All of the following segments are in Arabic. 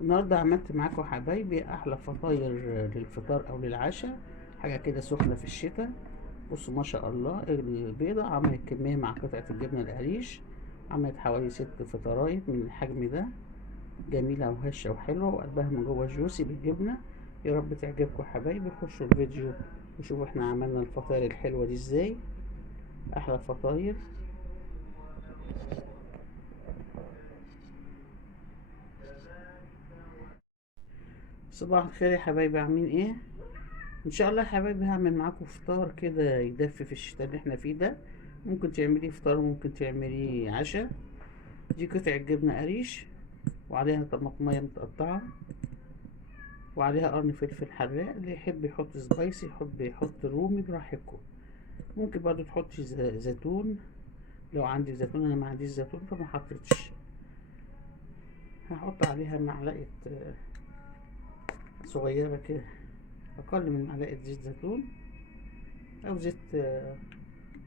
النهارده عملت معاكم حبايبي احلى فطاير للفطار او للعشاء. حاجه كده سخنه في الشتاء. بصوا ما شاء الله، البيضه عملت كميه مع قطعه الجبنه القريش. عملت حوالي 6 فطرايط من الحجم ده. جميله وهشه وحلوه وقلبها من جوه جوسي بالجبنه. يا رب تعجبكم حبايبي. خشوا الفيديو وشوفوا احنا عملنا الفطاير الحلوه دي ازاي. احلى فطاير. صباح الخير يا حبايبي، عاملين ايه؟ ان شاء الله يا حبايبي هعمل معاكم فطار كده يدفي في الشتاء اللي احنا فيه ده. ممكن تعمليه فطار وممكن تعمليه عشاء. دي قطعة جبنة قريش، وعليها طماطمية متقطعة، وعليها قرن فلفل حراق. اللي يحب يحط سبايسي يحط رومي براحتكم. ممكن برضو تحط زيتون. لو عندي زيتون، انا ما عنديش زيتون فما حطيتش. هحط عليها معلقة صغيرة كده، اقل من معلقة زيت زيتون او زيت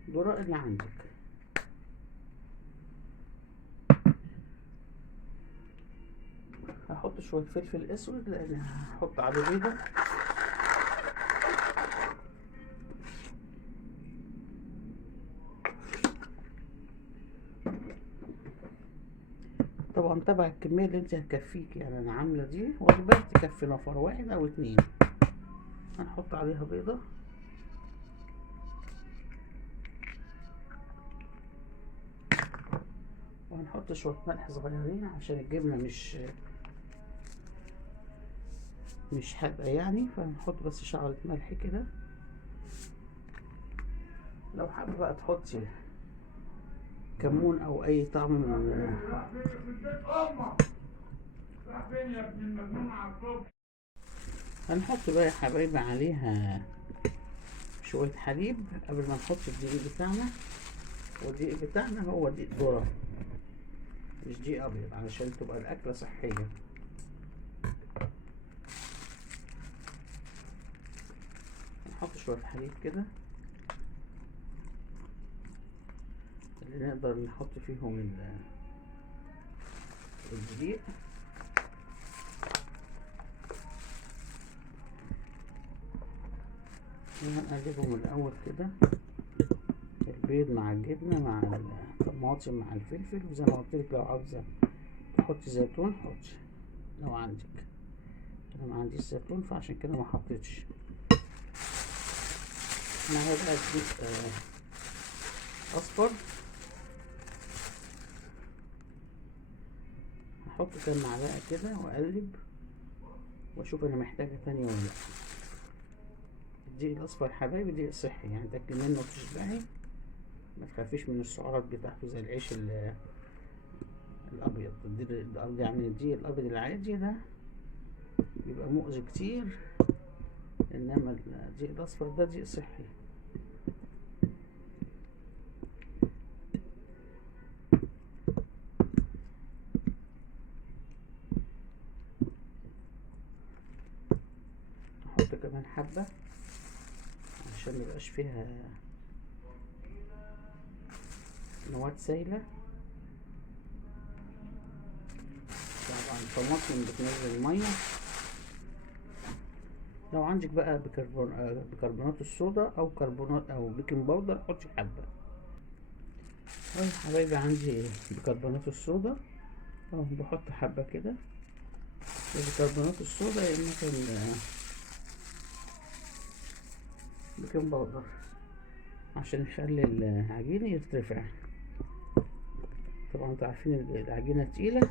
ذرة اللي عندك. هحط شوية فلفل اسود لان هحط عليه بيضة. طبعا تبع الكمية اللي انت هتكفيك، يعني انا عاملة دي وجبة تكفي نفر واحد او اتنين. هنحط عليها بيضة، وهنحط شوية ملح صغيرين عشان الجبنة مش حادقة يعني، فهنحط بس شعرة ملح كده. لو حابة بقى تحطي كمون او اي طعم من. هنحط بقى يا حبايبي عليها شوية حليب قبل ما نحط الدقيق بتاعنا. والدقيق بتاعنا هو دقيق ذرة، مش دقيق ابيض، علشان تبقى الاكلة صحية. نحط شوية حليب كده اللي نقدر نحط فيهم الدقيق. هنقلبهم الأول كده، البيض مع الجبنة مع الطماطم مع الفلفل. وزي ما قلت لك، لو عاوزة تحطي زيتون حطي لو عندك. أنا ما عنديش زيتون فعشان كده ما حطيتش. معايا بقى دقيق أصفر. هحط كام معلقة كده وأقلب وأشوف أنا محتاجة تانية ولا لأ. الدقيق الأصفر يا حبايبي دقيق صحي، يعني تاكلي منه وتشبعي، ما تخافيش من السعرات بتاعته زي العيش الأبيض. يعني الدقيق الأبيض العادي ده بيبقى مؤذي كتير، انما الدقيق الاصفر ده دقيق صحي. احط كمان حبة عشان ميبقاش فيها مواد سايلة. طبعا الطماطم بتنزل مية. لو عندك بقى بيكربونات الصودا او كربونات او بيكنج باودر حطي حبة. اهو يا حبايبي عندي بيكربونات الصودا اهو، بحط حبة كده. بيكربونات الصودا يا اما كان بيكنج باودر عشان يخلي العجينة يرتفع. طبعا انتوا عارفين العجينة تقيلة.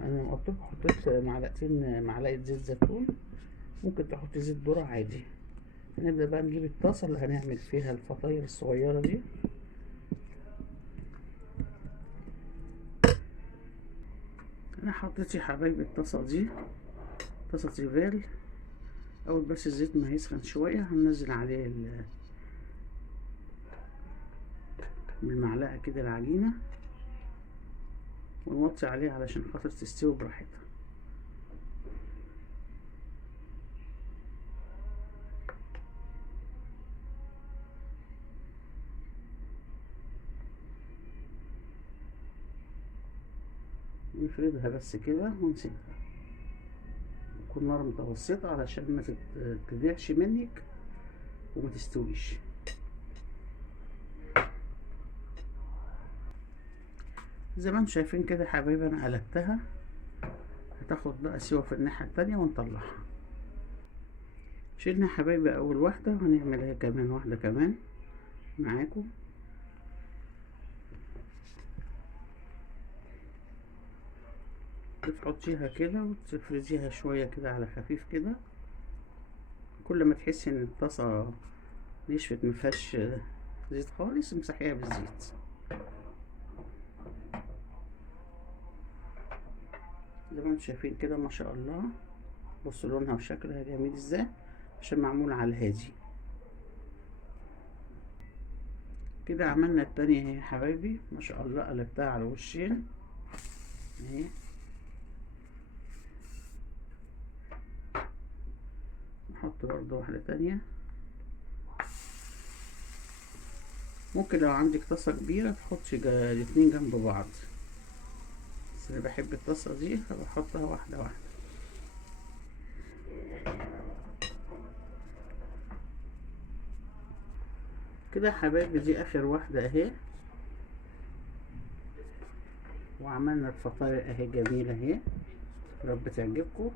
انا قلت لكم حطيت معلقة زيت زيتون. ممكن تحطي زيت ذرة عادي. نبدأ بقى نجيب الطاسة اللي هنعمل فيها الفطاير الصغيرة دي. انا حطيت يا حبايبي الطاسة دي طاسة تيفال. اول بس الزيت ما يسخن شوية هننزل عليه بالمعلقة كده العجينة، ونوطي عليها علشان خاطر تستوي براحتها. نفردها بس كده ونسيبها، تكون نار متوسطة علشان ما تضيعش منك وما تستويش. زي ما انتم شايفين كده يا حبايبي انا قلبتها، هتاخد بقى سوا في الناحية التانية ونطلعها. شيلنا يا حبايبي اول واحدة وهنعملها كمان واحدة كمان معاكم. تحطيها كده وتفرزيها شوية كده على خفيف كده، كل ما تحسي ان الطاسة نشفت مفيهاش زيت خالص امسحيها بالزيت. زي ما انتم شايفين كده ما شاء الله، بصوا لونها وشكلها جميل ازاي عشان معمولة على الهادي. كده عملنا التانية اهي يا حبايبي ما شاء الله، قلبتها على وشين اهي. نحط برضه واحدة تانية، ممكن لو عندك طاسة كبيرة تحطي الاتنين جنب بعض، بس انا بحب الطاسة دي فبحطها واحدة واحدة كده يا حبايبي. دي اخر واحدة اهي، وعملنا الفطاير اهي جميلة اهي، رب تعجبكم.